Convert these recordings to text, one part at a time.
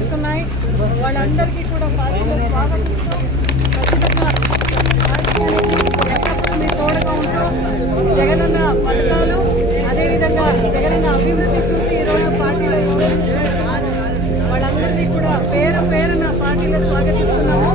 చేరుతున్నాయి. వాళ్ళందరికీ కూడా పార్టీలో స్వాగతిస్తూ ఖచ్చితంగా ఎల్లప్పుడూ మీ తోడుగా ఉంటూ జగనన్న పథకాలు అదేవిధంగా జగనన్న అభివృద్ధి చూసి ఈరోజు పార్టీలో వాళ్ళందరినీ కూడా పేరు పేరున పార్టీలో స్వాగతిస్తున్నాము.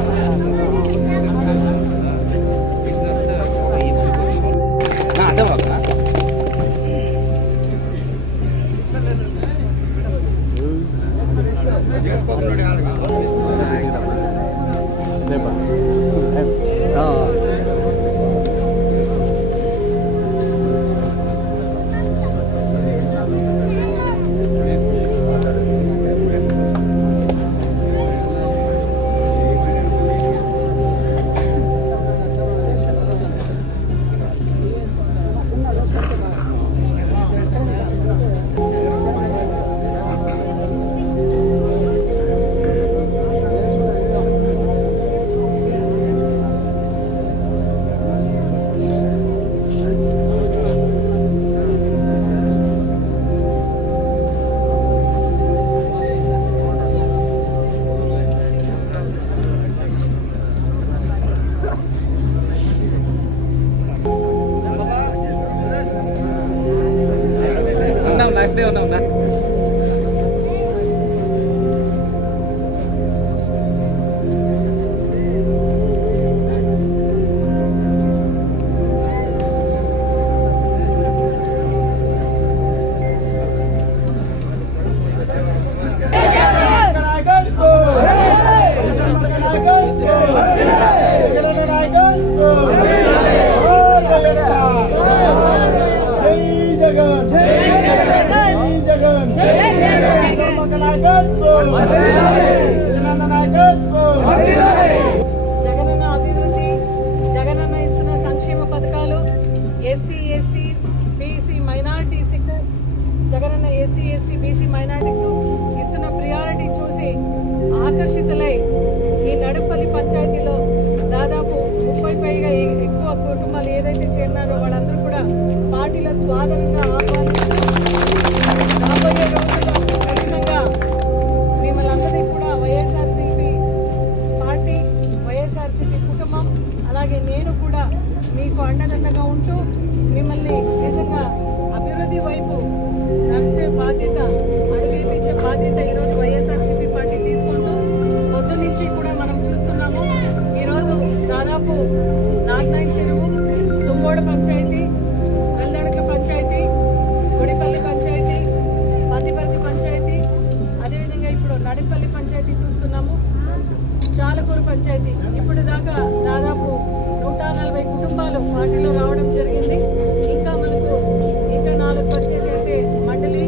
జగనన్న అభివృద్ధి, జగనన్న ఇస్తున్న సంక్షేమ పథకాలు, ఎస్సీ ఎస్టీ బీసీ మైనారిటీస్కు జగనన్న ఎస్సీ ఎస్టీ బీసీ మైనారిటీకు ఇస్తున్న ప్రియారిటీ చూసి ఆకర్షితులై ఈ నడుపల్లి పంచాయతీలో దాదాపు 30 పైగా ఎక్కువ కుటుంబాలు ఏదైతే చేరినారో వాళ్ళందరూ కూడా పార్టీలో స్వాధీనంగా ఆహ్వానిస్తూ రాబోయే రోజుల్లో ఖచ్చితంగా మిమ్మల్ని అందరినీ కూడా వైఎస్ఆర్సీపీ పార్టీ, వైఎస్ఆర్సీపీ కుటుంబం, అలాగే నేను కూడా మీకు అండదండగా ఉంటూ మిమ్మల్ని నిజంగా అభివృద్ధి వైపు నడిచే బాధ్యత, అడుగేపించే బాధ్యత ఈరోజు వైఎస్ఆర్సీపీ పార్టీ తీసుకుంటూ పొద్దు నుంచి కూడా మనం చూస్తున్నాము. ఈరోజు దాదాపు నాగనాయన చెరువు, తుమ్మోడ పంచాయతీ, నల్లడక పంచాయతీ, గుడిపల్లి పంచాయతీ, పందిపర్తి పంచాయతీ, అదేవిధంగా ఇప్పుడు నడిపల్లి పంచాయతీ చూస్తున్నాము, చాలకూరు పంచాయతీ. ఇప్పుడు దాకా దాదాపు 140 కుటుంబాలు పార్టీలో రావడం జరిగింది. ఇంకా మనకు ఇంకా 4 పంచాయతీ అంటే మండలి,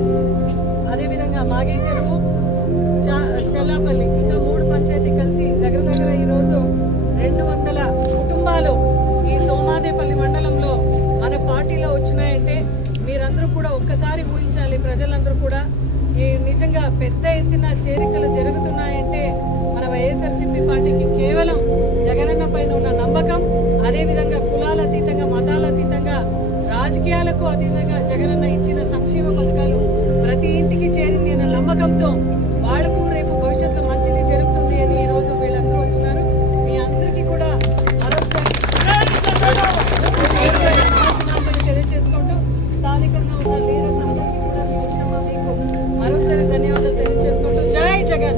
అదేవిధంగా మాగే చెరువు, చల్లాపల్లి, ఇంకా 3 పంచాయతీ కలిసి దగ్గర దగ్గర ఈరోజు 200 కుటుంబాలు ఈ సోమాదేపల్లి మండలంలో మన పార్టీలో వచ్చినాయంటే మీరందరూ కూడా ఒక్కసారి ఊహించాలి. ప్రజలందరూ కూడా ఈ నిజంగా పెద్ద ఎత్తున చేరికలు జరుగుతున్నాయంటే మన వైఎస్ఆర్సీపీ పార్టీకి కేవలం జగనన్న పైన ఉన్న నమ్మకం, అదేవిధంగా కులాల అతీతంగా, మతాల అతీతంగా, రాజకీయాలకు అతీతంగా జగనన్న ఇచ్చిన సంక్షేమ పథకాలు ప్రతి ఇంటికి చేరింది అన్న నమ్మకంతో వాళ్లకు రేపు భవిష్యత్తులో మంచిది జరుగుతుంది అని ఈరోజు వీళ్ళందరూ వచ్చినారు. మీ అందరికీ కూడా మరొకసారి తెలియజేసుకుంటూ స్థానికంగా ఉన్న లీడర్స్ అందరికీ కూడా మీకు మరొకసారి ధన్యవాదాలు తెలియజేసుకుంటూ జై జగన్.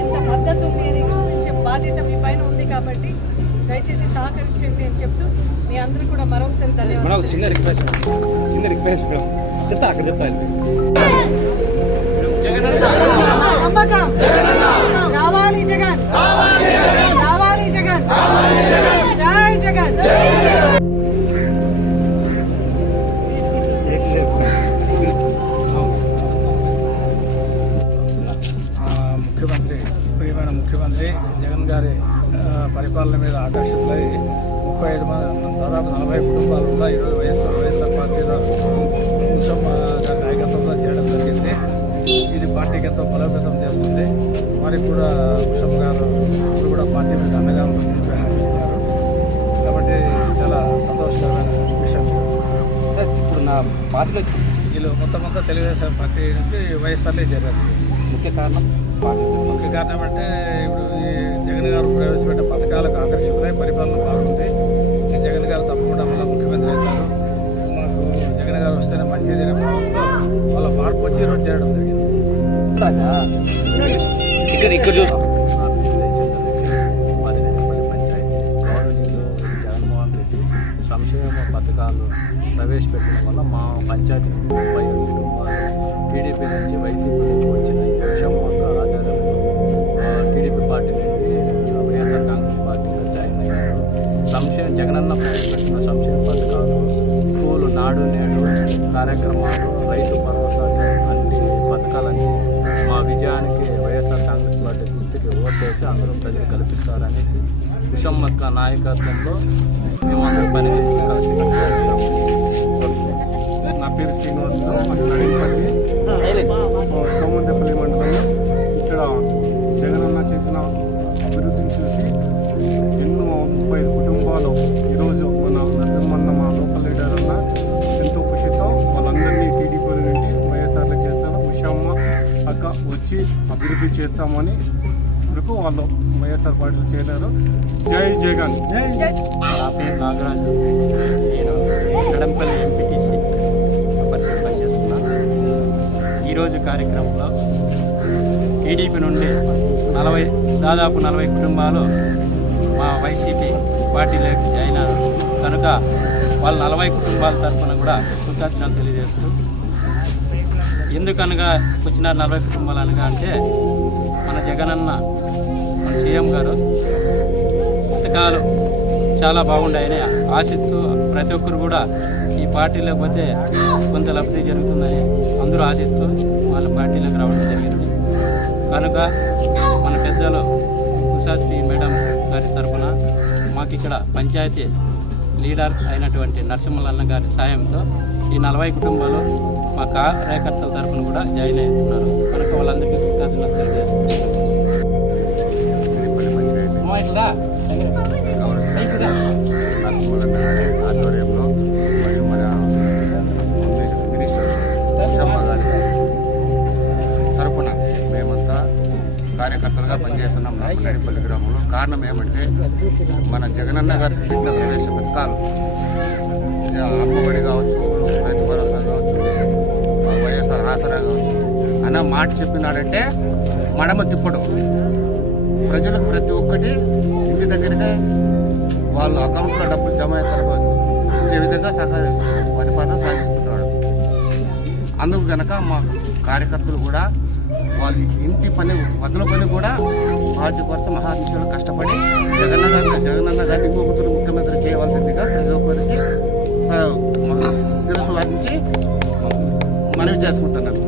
ఎంత మద్దతు ఉంది అని చూపించే బాధ్యత మీ పైన ఉంది కాబట్టి దయచేసి సహకరించండి అని చెప్తూ మీ అందరూ కూడా మరొకసారి ధన్యవాదాలు. చిన్న రిక్వెస్ట్ చెప్తా అక్కడ చెప్తా. నమ్మకం రావాలి జగన్, రావాలి జగన్, జై జగన్. ముఖ్యమంత్రి, ప్రియమైన ముఖ్యమంత్రి జగన్ గారి పరిపాలన మీద ఆకర్షితులై 35 మంది, దాదాపు 40 కుటుంబాలు కూడా ఈరోజు వైఎస్ఆర్ పార్టీలో ఉషమ్మ గారి నాయకత్వంలో చేయడం జరిగింది. ఇది పార్టీకి ఎంతో బలోపేతం చేస్తుంది. వారికి కూడా ఉషమ్మ గారు ఇప్పుడు కూడా పార్టీ మీద అండగా ఉంటుంది. మన పార్టీలో వీళ్ళు మొత్తం అంతా తెలుగుదేశం పార్టీ నుంచి వైఎస్ఆర్లో చేరారు. ముఖ్య కారణం పార్టీ ముఖ్య కారణం అంటే ఇప్పుడు ఈ జగన్ గారు ప్రవేశపెట్టిన పథకాలకు ఆకర్షితులై పరిపాలన బాగుంది. ఈ జగన్ గారు తప్పకుండా మళ్ళీ ముఖ్యమంత్రి అవుతారు, మాకు జగన్ గారు వస్తేనే మంచిది అనే భావంతో వాళ్ళ మార్పు వచ్చి ఈరోజు చేరడం జరిగింది. ఇక్కడ చూస్తాం మాదినేపల్లి పంచాయతీ గౌరవనీయులు జగన్మోహన్ రెడ్డి సంక్షేమ పథకాలు ప్రవేశపెట్టడం వల్ల మా పంచాయతీ నుండి 37 కుటుంబాలు టీడీపీ నుంచి వైసీపీకి వచ్చిన ఈ విషయం ఒక ఆధారంలో టీడీపీ పార్టీ నుండి వైఎస్ఆర్ కాంగ్రెస్ పార్టీలో జాయిన్ అయ్యారు. జగనన్న ప్రవేశపెట్టిన సంక్షేమ పథకాలు, స్కూలు, నాడు నేడు కార్యక్రమాలు, రైతు భరోసా అన్ని పథకాలన్నీ మా విజయానికి వైఎస్ఆర్ కాంగ్రెస్ పార్టీ గుర్తుకి ఓటేసి అందరూ ప్రజలు కల్పిస్తారనేసి విషమ్మక్క నాయకత్వంలో మేమందరూ పనిచేసి కలిసి నా పేరు శ్రీనివాసరావు, అది నడింపల్లి సోమందేపల్లి మండలంలో. ఇక్కడ జగనన్న చేసిన అభివృద్ధిని చూసి ఎన్నో 35 కుటుంబాలు ఈరోజు మన నరసింహన్న మా లోకల్ లీడర్ అన్న ఎంతో ఖుషితో వాళ్ళందరినీ టీడీపీ నుండి వైఎస్ఆర్లో చేస్తాను. ఉషమ్మ అక్క వచ్చి అభివృద్ధి చేస్తామని వరకు వాళ్ళు వైఎస్ఆర్ పార్టీలు చేరారు. జై జగన్. నా పేరు నాగరాజు, నేను నడంపల్లి ఎంపీటీసీ అభ్యర్థిగా పనిచేస్తున్నాను. ఈరోజు కార్యక్రమంలో టీడీపీ నుండి దాదాపు 40 కుటుంబాలు మా వైసీపీ పార్టీలోకి జాయిన్ అయ్యారు కనుక వాళ్ళ 40 కుటుంబాల తరఫున కూడా కృతజ్ఞతలు తెలియజేస్తూ, ఎందుకనగా వచ్చిన 40 కుటుంబాలు అనగా అంటే మన జగనన్న మన సీఎం గారు పథకాలు చాలా బాగుండాయని ఆశిస్తూ ప్రతి ఒక్కరు కూడా ఈ పార్టీలోకి పోతే కొంత లబ్ధి జరుగుతుందని అందరూ ఆశిస్తూ వాళ్ళ పార్టీలోకి రావడం జరిగింది. కనుక మన పెద్దలు ఉషాశ్రీ మేడం గారి తరఫున మాకు ఇక్కడ పంచాయతీ లీడర్ అయినటువంటి నరసింహలన్న గారి సాయంతో ఈ 40 కుటుంబాలు మా కార్యకర్తల తరఫున కూడా జాయిన్ అవుతున్నారు. కనుక వాళ్ళందరికీ కృతజ్ఞతలు తెలియజేస్తున్నాను. నరసింహన్న ఆధ్వర్యంలో మరియు మన మినిస్టర్ ఉషమ్మ గారి తరపున మేమంతా కార్యకర్తలుగా పనిచేస్తున్నాం నడింపల్లి గ్రామంలో. కారణం ఏమంటే మన జగనన్న గారి పెట్టిన ప్రవేశ పథకాలు అమ్మఒడి కావచ్చు, రైతు భరోసా కావచ్చు, వైఎస్ఆర్ ఆసరా కావచ్చు అన్న మాట చెప్పినాడంటే మడమ తిప్పడు. ప్రజలకు ప్రతి ఒక్కటి ఇంటి దగ్గరగా వాళ్ళ అకౌంట్లో డబ్బులు జమ ఇచ్చే విధంగా పరిపాలన సాగిస్తున్నాడు. అందుకు గనక మా కార్యకర్తలు కూడా వాళ్ళ ఇంటి పని వదులుకొని కూడా పార్టీ కోసం మహానిషులు కష్టపడి జగనన్న గారిని ఇంకొకరు ముఖ్యమంత్రి చేయవలసిందిగా ప్రతి ఒక్కరికి శిరస్సు వహించి మనవి చేసుకుంటున్నాను.